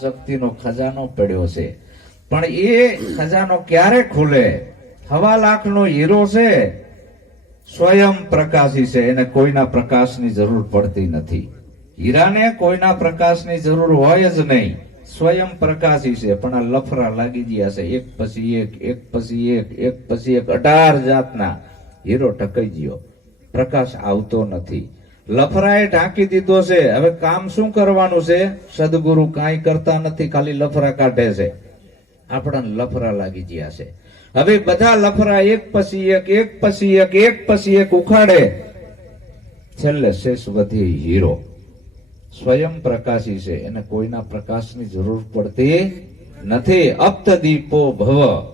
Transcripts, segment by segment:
શક્તિનો ખજાનો પડ્યો છે. પણ એ ખજાનો ક્યારે ખુલે? હવા લાખનો હીરો છે? સ્વયં પ્રકાશી છે. એને કોઈના પ્રકાશની જરૂર પડતી નથી. હીરાને કોઈના પ્રકાશની જરૂર હોય જ નહીં. સ્વયં પ્રકાશી છે. પણ આ લફરા લાગી ગયા છે. એક પછી એક એક પછી એક એક પછી એક અઢાર જાતના હીરો ટકાઈ ગયો. પ્રકાશ આવતો નથી. લફરાએ ઢાંકી દીધો છે. હવે કામ શું કરવાનું છે? સદગુરુ કાંઈ કરતા નથી, ખાલી લફરા કાઢે છે. આપણા લફરા લાગી ગયા છે. હવે બધા લફરા એક પછી એક એક પછી એક એક પછી એક ઉખાડે. છેલ્લે શેષ વધી હીરો. સ્વયં પ્રકાશી છે. એને કોઈના પ્રકાશની જરૂર પડતી નથી. અપ્ત દીપો ભવ.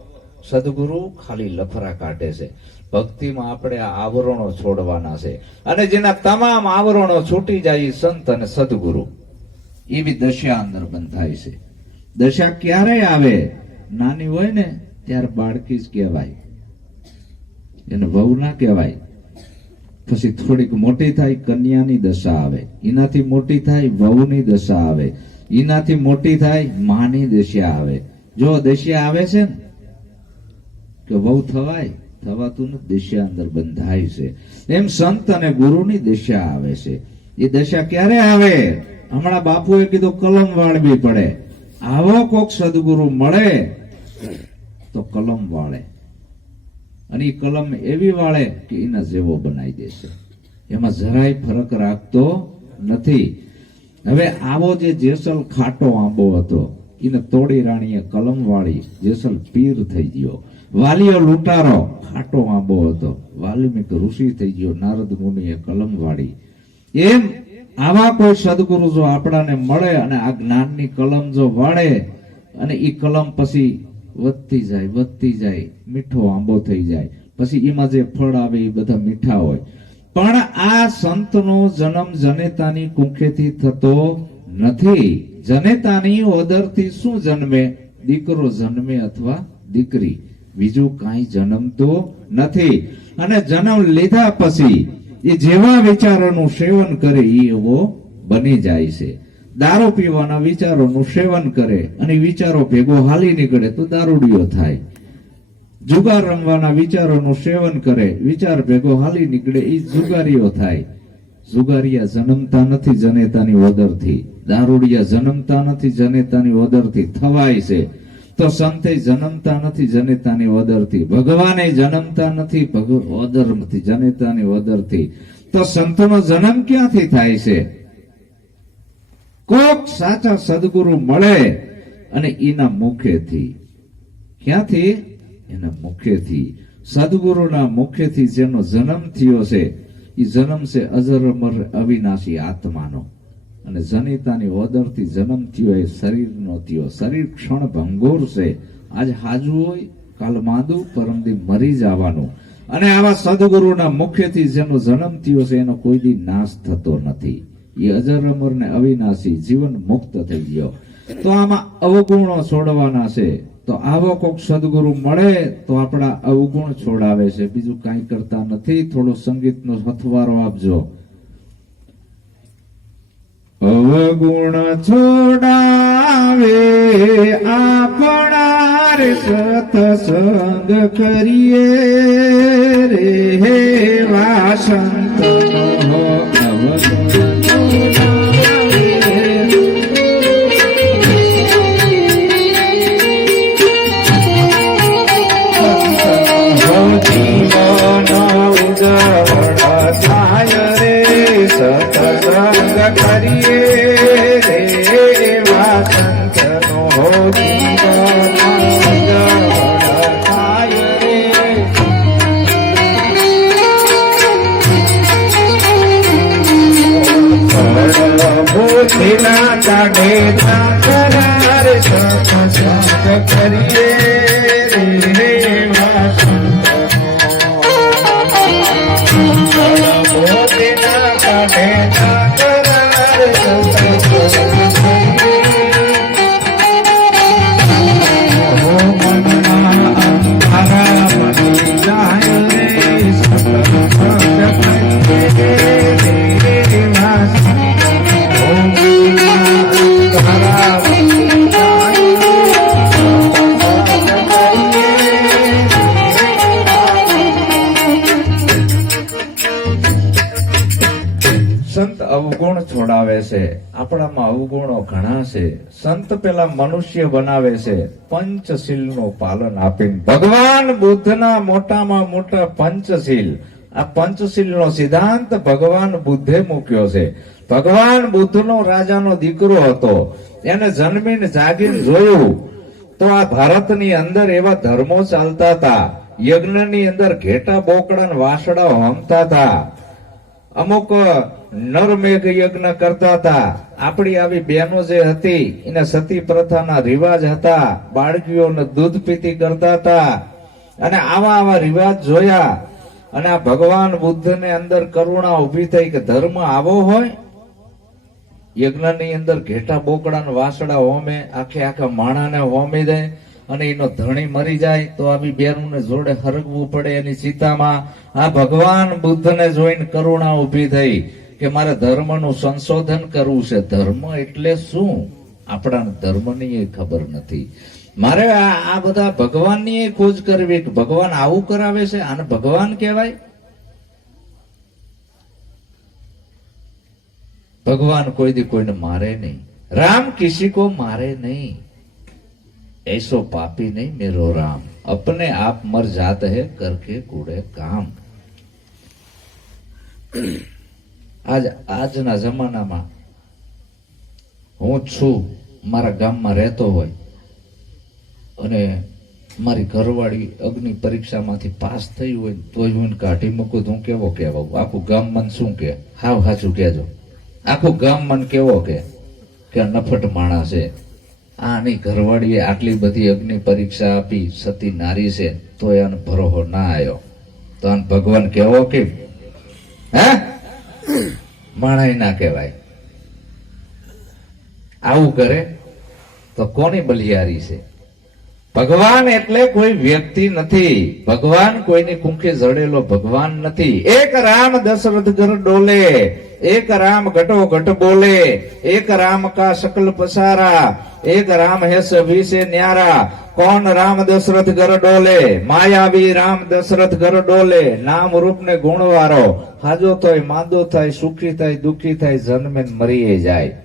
સદગુરુ ખાલી લફરા કાઢે છે. ભક્તિમાં આપણે આવરણો છોડવાના છે. અને જેના તમામ આવરણો છૂટી જાય સંત અને સદગુરુ. એવી દશા અંદર બંધાય છે. દશા ક્યારે આવે? નાની હોય ને ત્યારે બાળકી જ કહેવાય. એને વહુ ના કહેવાય. પછી થોડીક મોટી થાય કન્યાની દશા આવે. એનાથી મોટી થાય વહુની દશા આવે. એનાથી મોટી થાય માની દશા આવે. જો દશા આવે છે ને, કે વહુ થવાય થવાતું નથી દિશા અંદર બંધાય છે. એમ સંત અને ગુરુની દિશા આવે છે. એ દશા ક્યારે આવે? હમણાં બાપુએ કીધું, કલમ વાળવી પડે. આવો કોક સદગુરુ મળે, તો કલમ વાળે. અને એ કલમ એવી વાળે કે એના જેવો બનાવી દેશે. એમાં જરાય ફરક રાખતો નથી. હવે આવો જે જેસલ ખાટો આંબો હતો, એને તોડી રાણીએ કલમ વાળી, જેસલ પીર થઈ ગયો. વાલીઓ લૂંટારો. ખાટો આંબો હતો. વાલ્મીક ઋષિ થઈ ગયો. નારદ મુનિએ કલમ વાળી. એમ આવા કોઈ સદગુરુ જો આપણાને મળે અને આ જ્ઞાનની કલમ જો વાળે અને એ કલમ પછી વધતી જાય વધતી જાય, મીઠો આંબો થઈ જાય. પછી એમાં જે ફળ આવે એ બધા મીઠા હોય. પણ આ સંતનો જન્મ જનેતાની કુંખેથી થતો નથી. જનેતાની ઓદરથી શું જન્મે? દીકરો જન્મે અથવા દીકરી. બીજું કાંઈ જન્મતું નથી. અને જન્મ લીધા પછી એ જેવા વિચારોનું સેવન કરે એ એવો બની જાય છે. દારૂ પીવાના વિચારોનું સેવન કરે અને વિચારો ભેગો હાલી નીકળે તો દારૂડિયો થાય. જુગાર રમવાના વિચારોનું સેવન કરે, વિચાર ભેગો હાલી નીકળે એ જુગારીઓ થાય. જુગારિયા જન્મતા નથી, જનેતાની ઓદરથી. દારૂડિયા જન્મતા નથી, જનેતાની ઓદરથી થવાય છે. તો સંતે જન્મતા નથી, જનેતાની વદરથી ભગવાને જન્મતા નથી વદરથી જનેતાની વદરથી તો સંતનો જન્મ ક્યાંથી થાય છે? કોક સાચા સદગુરુ મળે અને એના મુખેથી. ક્યાંથી? એના મુખેથી. સદગુરુના મુખેથી જેનો જન્મ થયો છે એ જન્મ છે અજર અમર અવિનાશી આત્માનો. અને જનિતાની ઓદરથી જન્મ થયો એ શરીરનો થયો. શરીર ક્ષણ ભંગોર છે. આજ હાજુ હોય, કાલ માંદું પરમદી મરી જવાનું. અને આવા સદગુરુના મુખ્યથી જેનો જન્મ થયો છે, એનો કોઈ દી નાશ થતો નથી. એ અજર અમર ને અવિનાશી જીવન મુક્ત થઈ ગયો. તો આમાં અવગુણો છોડવાના છે. તો આવો કોક સદગુરુ મળે, તો આપણા અવગુણ છોડાવે છે. બીજું કાંઈ કરતા નથી. થોડો સંગીતનો હથવારો આપજો. અવગુણ છોડાવે આપણા રે સતસંગ કરીએ રે હે વાસંત અવગુણ. ભૂતિના કાઢે બનાવે છે. આપણામાં અવગુણો ઘણા છે. સંત પેલા મનુષ્ય બનાવે છે. પંચશીલનું પાલન આપીને. ભગવાન બુદ્ધના મોટામાં મોટા પંચશીલ. આ પંચશીલનો સિદ્ધાંત ભગવાન બુદ્ધે મૂક્યો છે. ભગવાન બુદ્ધનો રાજાનો દીકરો હતો. એને જન્મીને જાગીને જોયું. તો આ ભારતની અંદર એવા ધર્મો ચાલતા હતા. યજ્ઞની અંદર ઘેટા બોકડા વાસડા હમતા હતા. અમુક નરમેઘ યજ્ઞ કરતા હતા. આપણી આવી બહેનો જે હતી, એને સતી પ્રથાના રિવાજ હતા. બાળકીઓને દૂધ પીતી કરતા હતા. અને આવા આવા રિવાજ જોયા. અને આ ભગવાન બુદ્ધને અંદર કરુણા ઊભી થઈ કે ધર્મ આવો હોય, યજ્ઞની અંદર ઘેટા બોકડા વાસડા હોમે, આખે આખા માણાને હોમી દે અને એનો ધણી મરી જાય, તો આવી બેરુને જોડે હરગવું પડે એની ચિતામાં આ ભગવાન બુદ્ધને જોઈને કરુણા ઊભી થઈ. કે મારે ધર્મનું સંશોધન કરવું છે. ધર્મ એટલે શું? આપણા ધર્મની ખબર નથી. મારે આ બધા ભગવાનની ખોજ કરવી ભગવાન આવું કરાવે છે? આને ભગવાન કહેવાય? ભગવાન કોઈ દી કોઈને મારે નહીં. રામ કિસી કો મારે નહીં. એસો પાપી નહીં, મેરો રામ. અપને આપ મર જાત હે, કરકે કુડે કામ. આજ આજના જમાનામાં હું છું, મારા ગામમાં રહેતો હોય અને મારી ઘરવાળી અગ્નિ પરીક્ષામાંથી પાસ થઈ હોય તોય હું એને કાઢી મૂકું તો હું કેવો કહેવાઉં? આખું ગામ મન શું કે? હાવ સાચું કહેજો. આખું ગામ મન કેવો કે? કે નફટ માણા છે. આની ઘરવાળીએ આટલી બધી અગ્નિ પરીક્ષા આપી, સતી નારી છે તો એને ભરોહો ના આવ્યો તો આને ભગવાન કેવો કે? હે? માણાય ના કહેવાય. આવું કરે તો કોની બલિયારી છે? ભગવાન એટલે કોઈ વ્યક્તિ નથી. ભગવાન કોઈની કુંખે જડેલો ભગવાન નથી. એક રામ દશરથ ઘર ડોલે, એક રામ ઘટો ઘટ બોલે, એક રામ કા શકલ પસારા, એક રામ હે સભી ન્યારા. કોણ રામ દશરથ ઘર ડોલે? માયાવી રામ દશરથ ઘર ડોલે. નામ રૂપ ને ગુણવારો. હાજો થાય માંદો થાય, સુખી થાય, દુખી થાય, જન્મે મરીએ જાય.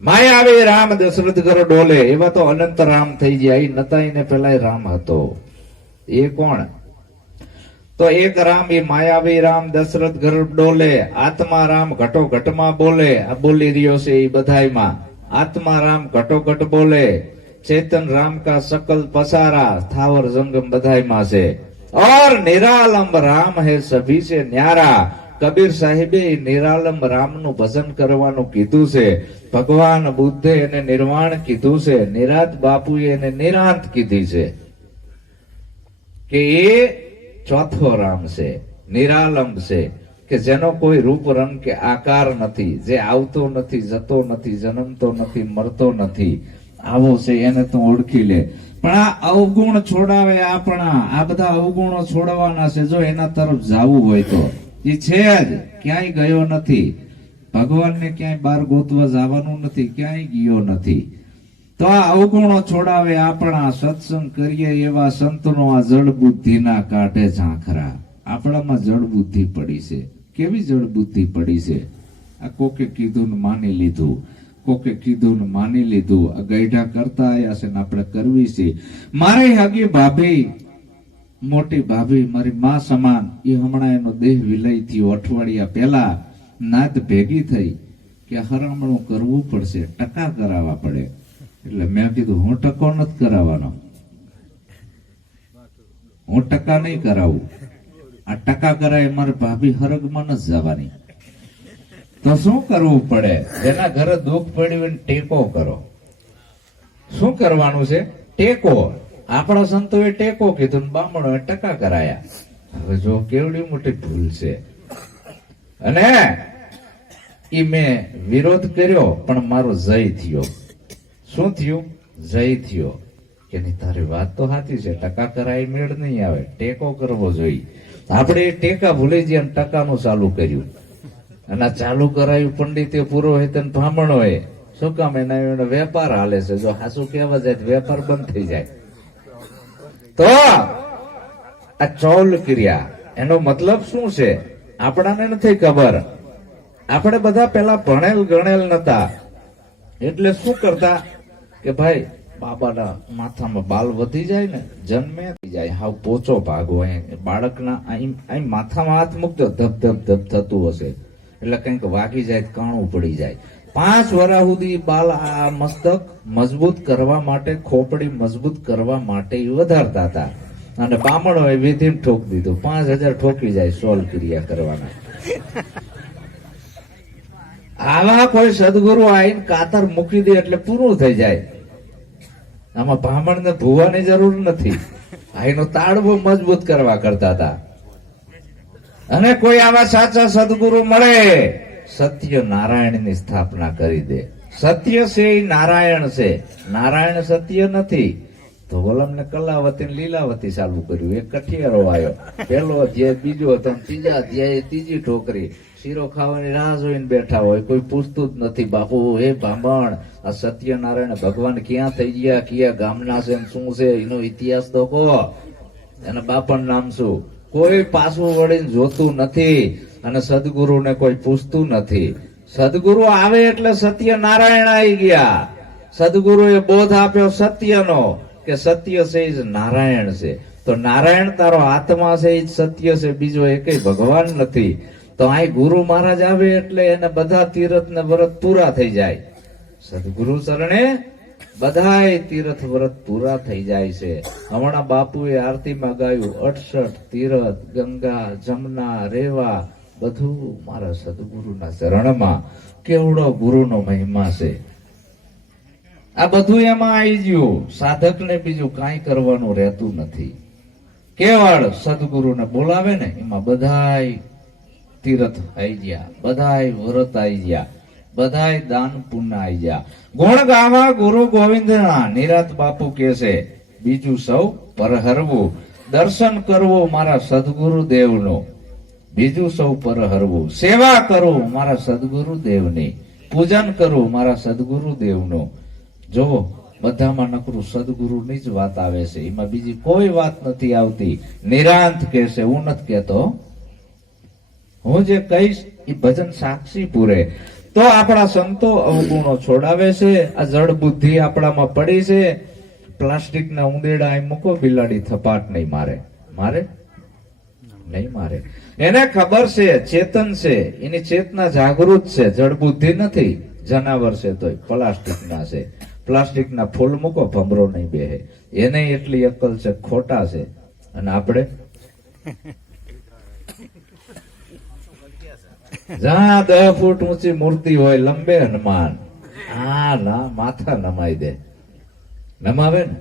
માયા આવે રામ દશરથ કરો ડોલે. એવા તો અનંત રામ થઈ જાય નતાઈને પેલા રામ હતો. એ કોણ? તો એક રામ એ માયાવી રામ દશરથ ઘર ડોલે. આત્મા રામ ઘટો ઘટમાં બોલે. આ બોલી રહ્યો છે એ બધાયમાં. આત્મા રામ ઘટો ઘટ બોલે. ચેતન રામ કા સકલ પસારા. સ્થાવર જંગમ બધાયમાં છે. ઓર નિરાલંબ રામ હે સભી છે ન્યારા. કબીર સાહેબે નિરાલમ રામનું ભજન કરવાનું કીધું છે. ભગવાન બુદ્ધે એને નિર્વાણ કીધું છે. નિરાત બાપુએ એને નિરાંત કીધી છે કે એ ચોથો રામ છે, નિરાલંબ છે, કે જેનો કોઈ રૂપ રંગ કે આકાર નથી, જે આવતો નથી, જતો નથી, જન્મતો નથી, મરતો નથી. આવો છે, એને તું ઓળખી લે. પણ આ અવગુણ છોડાવે આપણા. આ બધા અવગુણો છોડવાના છે, જો એના તરફ જાવું હોય તો. એ છે જ. ક્યાંય ગયો નથી. ભગવાનને ક્યાંય બહાર ગોતવા જવાનું નથી. ક્યાંય ગયો નથી. તો આ અવગુણો છોડાવે આપણા સત્સંગ કરીએ એવા સંતનો આ જળ બુદ્ધિના કાઢે ઝાંખરા. આપણામાં જળ બુદ્ધિ પડી છે. કેવી જળ બુદ્ધિ પડી છે? આ કોકે કીધું ને માની લીધું. કોકે કીધું ને માની લીધું. આ ગઈઢા કરતા આયા છે ને આપણે કરવી છે. મારે હગી ભાભી મોટી ભાભી મારી મા સમાન, એ હમણાં એનો દેહ વિલય થયો. અઠવાડિયા પહેલા નાત ભેગી થઈ કે હરામણું કરવું પડશે, ટકા કરાવવા પડે. એટલે મેં કીધું, હું ટકો નથી કરાવવાનો. હું ટકા નહીં કરાવું. આ ટકા કરાય મારે ભાભી હરગમાં નથી જવાની. તો શું કરવું પડે? જેના ઘરે દુઃખ પડ્યું ટેકો કરો. શું કરવાનું છે? ટેકો. આપણા સંતોએ ટેકો કીધું ને બામણોએ ટકા કરાયા. હવે જો કેવડી મોટી ભૂલ છે. અને ઈ મેં વિરોધ કર્યો, પણ મારો જય થયો. શું થયું? જય થયો. કે નહીં તારી વાત તો સાચી છે. ટકા કરાય મેળ નહીં આવે. ટેકો કરવો જોઈએ. આપણે એ ટેકા ભૂલી જઈએ અને ટકાનું ચાલુ કર્યું. અને આ ચાલુ કરાયું પંડિતે, પુરોહિત બ્રાહ્મણોએ. શું કામ? એના વેપાર હાલે છે. જો હાસુ કહેવા જાય વેપાર બંધ થઈ જાય. તો આ ચૌલ ક્રિયા, એનો મતલબ શું છે? આપણાને નથી ખબર. આપણે બધા પેલા ભણેલ ગણેલ નતા. એટલે શું કરતા? કે ભાઈ, બાબાના માથામાં બાલ વધી જાય ને, જન્મે જાય. હાવ પોચો ભાગ હોય બાળકના અહીં માથામાં હાથ મૂકતો ધબ ધબ ધબ થતું હશે. એટલે કંઈક વાગી જાય, કાણું પડી જાય. પાંચ વર્ષ સુધી બાલ આ મસ્તક મજબૂત કરવા માટે, ખોપડી મજબૂત કરવા માટે વધારતા હતા. અને બામણ હોય વિધિ ઠોક દીધું. પાંચ હજાર ઠોકી જાય સોલ ક્રિયા કરવાના. આવા કોઈ સદગુરુ આવીને કાતર મૂકી દે એટલે પૂરું થઈ જાય. આમાં બ્રાહ્મણ ને ભૂવાની જરૂર નથી. આઈનો તાળવો મજબૂત કરવા કરતા હતા. અને કોઈ આવા સાચા સદગુરુ મળે. સત્ય નારાયણની સ્થાપના કરી દે. સત્ય છે એ નારાયણ છે. નારાયણ સત્ય નથી. તો વલમ કલાવતી લીલાવતી ચાલુ કર્યું. એક કઠિયારો આવ્યો પેલો અધ્યાય, બીજો હતો ત્રીજા અધ્યાય, ત્રીજી ઠોકરી. શીરો ખાવાની રાહ જોઈને બેઠા હોય. કોઈ પૂછતું જ નથી, બાપુ, હે બ્રાહ્મણ આ સત્યનારાયણ ભગવાન ક્યાં થઈ ગયા? ક્યાં ગામના છે શું છે? એનો ઇતિહાસ તો કહો. એને બાપણ નામ શું? કોઈ પાછું વળીને જોતું નથી. અને સદગુરુને કોઈ પૂછતું નથી. સદગુરુ આવે એટલે સત્ય નારાયણ આવી ગયા. સદગુરુએ બોધ આપ્યો સત્યનો કે સત્ય છે એ જ નારાયણ છે. તો નારાયણ તારો આત્મા છે એ જ સત્ય છે, બીજો એકેય ભગવાન નથી. તો અહીં ગુરુ મહારાજ આવે એટલે એને બધા તીર્થ ને વ્રત પૂરા થઈ જાય. સદગુરુ શરણે બધાય તીર્થ વ્રત પૂરા થઈ જાય છે. હમણાં બાપુએ આરતીમાં ગાયું, અડસઠ તીરથ, ગંગા, જમના, રેવા બધું મારા સદગુરુના ચરણમાં કેવડો ગુરુનો મહિમા છે. આ બધું એમાં આવી ગયું. સાધકને બીજું કાંઈ કરવાનું રહેતું નથી. કેવળ સદગુરુને બોલાવે ને, એમાં બધાય તીરથ આવી ગયા, બધાય વ્રત આવી ગયા, બધાય દાન પુણ્ય આવી ગયા. ગુણ ગાવા ગુરુ ગોવિંદના, નિરાત બાપુ કે છે, બીજું સૌ પરહરવું. દર્શન કરવું મારા સદગુરુ દેવનું બીજું સૌ પરહરવું સેવા કરું મારા સદગુરુ દેવની. પૂજન કરું મારા સદગુરુ દેવનું. જો બધામાં નકરું સદગુરુની જ વાત આવે છે. એમાં બીજી કોઈ વાત નથી આવતી. નિરાંત કે હું નથી કહેતો. હું જે કહીશ એ ભજન સાક્ષી પૂરે. તો આપણા સંતો અવગુણો છોડાવે છે. આ જડ બુદ્ધિ આપણામાં પડી છે. પ્લાસ્ટિકના ઉંદેડા એમ મૂકો, બિલાડી થપાટ નહીં મારે. મારે? નહીં મારે. એને ખબર છે, ચેતન છે, એની ચેતના જાગૃત છે, જડ બુદ્ધિ નથી, જનાવર છે તોય, પ્લાસ્ટિકના છે. પ્લાસ્ટિકના ફૂલ મૂકો, ભમરો નહીં બેહે. એને એટલી અક્કલ છે, ખોટા છે. અને આપણે? જ્યાં દસ ફૂટ ઊંચી મૂર્તિ હોય, લંબે હનુમાન. આ ના, માથા નમાઈ દે. નમાવે ને?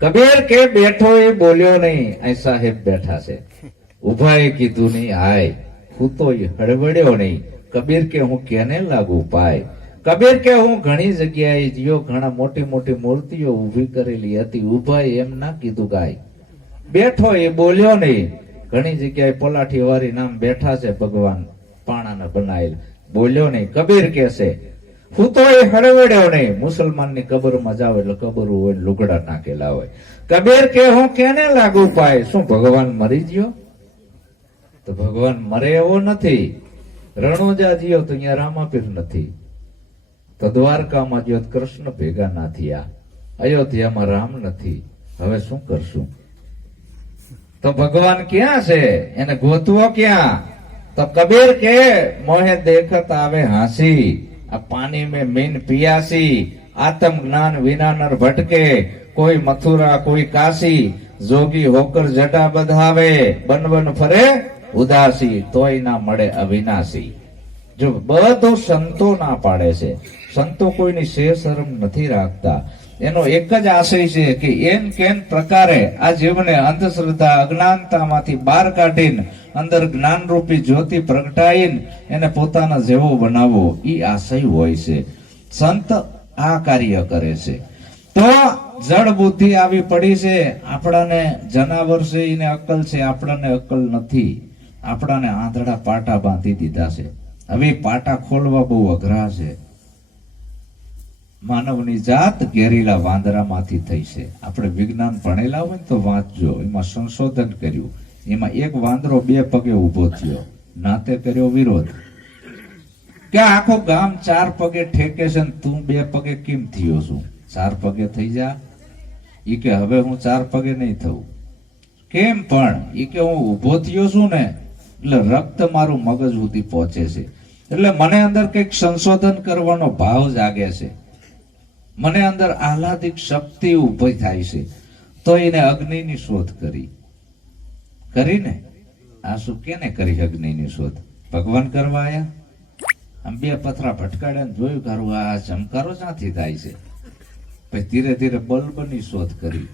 કબીર કે બેઠો એ બોલ્યો નહીં, અહીં સાહેબ બેઠા છે. ઊભા એ કીધું નહીં, હાય, હું તો હળવડ્યો નહીં. કબીર કે હું કેને લાગુ પાય? કબીર કે હું ઘણી જગ્યાએ જીઓ ઘણા મોટી મોટી મૂર્તિઓ ઊભી કરેલી હતી. ઊભા એમ ના કીધું ગાય બેઠો એ બોલ્યો નહીં. ઘણી જગ્યાએ પોલાઠી વારી નામ બેઠા છે ભગવાન પાણાને બનાયેલ. બોલ્યો નહીં. કબીર કે છે હું તો એ હળવડ્યો નહીં. મુસલમાનની કબરમાં જાવ એટલે કબર હોય, લુગડા નાખેલા હોય. કબીર કે હું કેને લાગુ પાય? શું ભગવાન મરી ગયો? તો ભગવાન મરે એવો નથી. રણોજા જીયો તો અહીંયા રામાપીર નથી. તો દ્વારકામાં જીવ કૃષ્ણ ભેગા ના થયા. અયોધ્યામાં રામ નથી. હવે શું કરશું? તો ભગવાન ક્યાં છે? એને ગોતવો ક્યાં? તો કબીર કે, મોહે દેખત આવે હાંસી. આ પાણી મેં મીન પિયાસી. આત્મ જ્ઞાન વિનાનર ભટકે. કોઈ મથુરા, કોઈ કાશી. જોગી હોકર જટા બધાવે. બન બન ફરે ઉદાસી તોય ના મળે અવિનાશી. જો બધું સંતો ના પાડે છે, સંતો કોઈની શે શરમ નથી રાખતા. એનો એક જ આશય છે કે એન કેન પ્રકારે આ જીવને અંધશ્રદ્ધા, અજ્ઞાનતામાંથી બહાર કાઢીને અંદર જ્ઞાનરૂપી જ્યોતિ પ્રગટાઈને એને પોતાના જેવો બનાવવો એ આશય હોય છે. સંત આ કાર્ય કરે છે. તો જળ બુદ્ધિ આવી પડી છે, આપણાને જનાવર છે, એને અક્કલ છે, આપણાને અક્કલ નથી. આપણાને આંધળા પાટા બાંધી દીધા છે. હવે પાટા ખોલવા બહુ અઘરા છે. માનવની જાત ઘેરીલા વાંદરામાંથી થઈ છે. આપણે વિજ્ઞાન ભણેલા હોય ને તો વાંચજો. એમાં સંશોધન કર્યું. એમાં એક વાંદરો બે પગે ઊભો થયો. નાતે કર્યો વિરોધ. કે આખો ગામ ચાર પગે ઠેકે છે ને તું બે પગે કેમ થયો છું? ચાર પગે થઈ જા. એ કે હવે હું ચાર પગે નહીં થવું કેમ પણ? ઈ કે હું ઊભો થયો છું ને એટલે રક્ત મારું મગજ સુધી પહોંચે છે. એટલે મને અંદર કંઈક સંશોધન કરવાનો ભાવ જાગે છે. મને અંદર આહલાદિક શક્તિ ઊભી થાય છે. તો એને અગ્નિની શોધ કરી. કરીને? આ શું કેને કરી અગ્નિની શોધ? ભગવાન કરવા આયા? આમ બે પથરા ભટકાડ્યા જોયું કારું આ ચમકારો ક્યાંથી થાય છે? પછી ધીરે ધીરે બલ્બની શોધ કરી.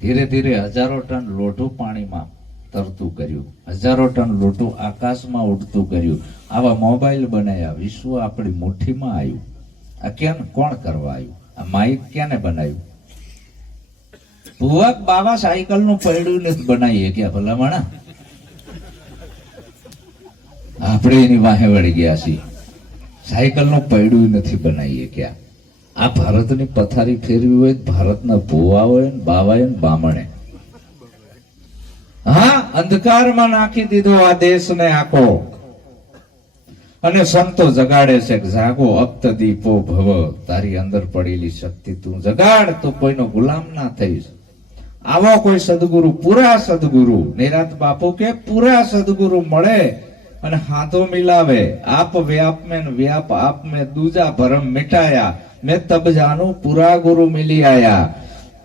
ધીરે ધીરે હજારો ટન લોઢું પાણીમાં તરતું કર્યું. હજારો ટન લોટું આકાશમાં ઉડતું કર્યું. આવા મોબાઈલ બનાવ્યા વિશ્વ આપણી મુઠ્ઠીમાં આવ્યું. આ કેમ? કોણ કરવા આવ્યું? આ માઇક ક્યાંને બનાવ્યું? ભુવક બાબા સાયકલનું પૈડું નથી બનાવીએ કે ભલામણા? આપણે એની વાહે વળી ગયા છીએ. સાયકલનું પૈડું નથી બનાવીએ ક્યાં? આ ભારતની પથારી ફેરવી હોય ભારતના ભુવા હોય ને બાવા ને બામણે. હા, અંધકારમાં નાખી દીધો આ દેશને આખો. અને સંતો જગાડે છે જાગો અપ્ત દીપો ભવ, તારી અંદર પડેલી શક્તિ તું જગાડ, તો કોઈનો ગુલામ ના થઈશ આવો કોઈ સદગુરુ, પૂરા સદગુરુ, નિરાત બાપુ કે પૂરા સદગુરુ મળે અને હાથો મિલાવે. આપ વ્યાપ મેં વ્યાપ, આપ મેં દૂજા ભરમ મિટાયા. મેં તબજાનું પૂરા ગુરુ મિલી આયા.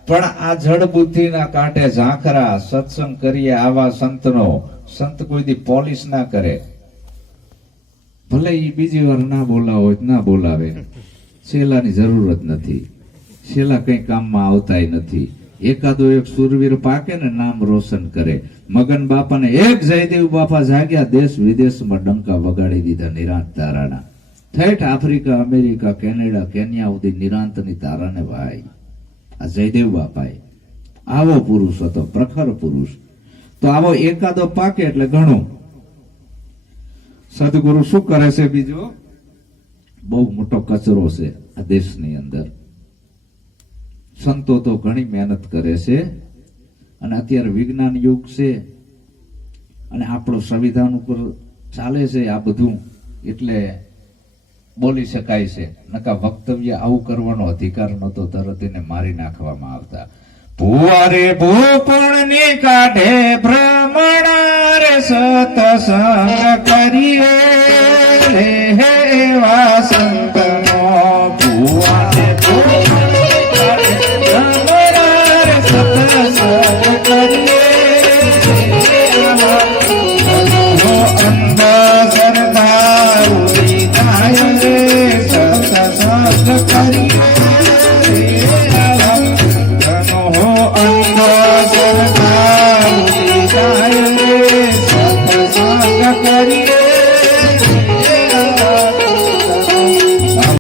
પણ આ જડ બુદ્ધિના કાંઠે ઝાંખરા સત્સંગ કરીએ આવા સંતનો. સંત કોઈ દી પોલિશ ના કરે. ભલે એ બીજી વાર ના બોલાવો ના બોલાવે. શેલાની જરૂર જ નથી. શેલા કઈ કામમાં આવતાય નથી. એકાદો એક સુરવીર પાકે ને નામ રોશન કરે. મગન બાપાને એક જયદેવ બાપા જાગ્યા, દેશ વિદેશમાં ડંકા વગાડી દીધા નિરાંત તારાના. ઠેઠ આફ્રિકા, અમેરિકા, કેનેડા, કેન્યા સુધી નિરાંતની તારાને ભાઈ આ જયદેવ બાપાએ. આવો પુરુષ હતો, પ્રખર પુરુષ. તો આવો એકાદો પાકે એટલે ઘણો. સદગુરુ શું કરે છે બીજો? બહુ મોટો કચરો છે આ દેશની અંદર. સંતો તો ઘણી મહેનત કરે છે અને અત્યારે વિજ્ઞાન યુગ છે અને આપણો સંવિધાન ઉપર ચાલે છે આ બધું. એટલે બોલી શકાય છે. નકા વક્તવ્ય આવું કરવાનો અધિકાર નહોતો, તરત એને મારી નાખવામાં આવતા. ભુવારે ભૂપણની કાઢે ભ્રમણ સતસંગ કરીએ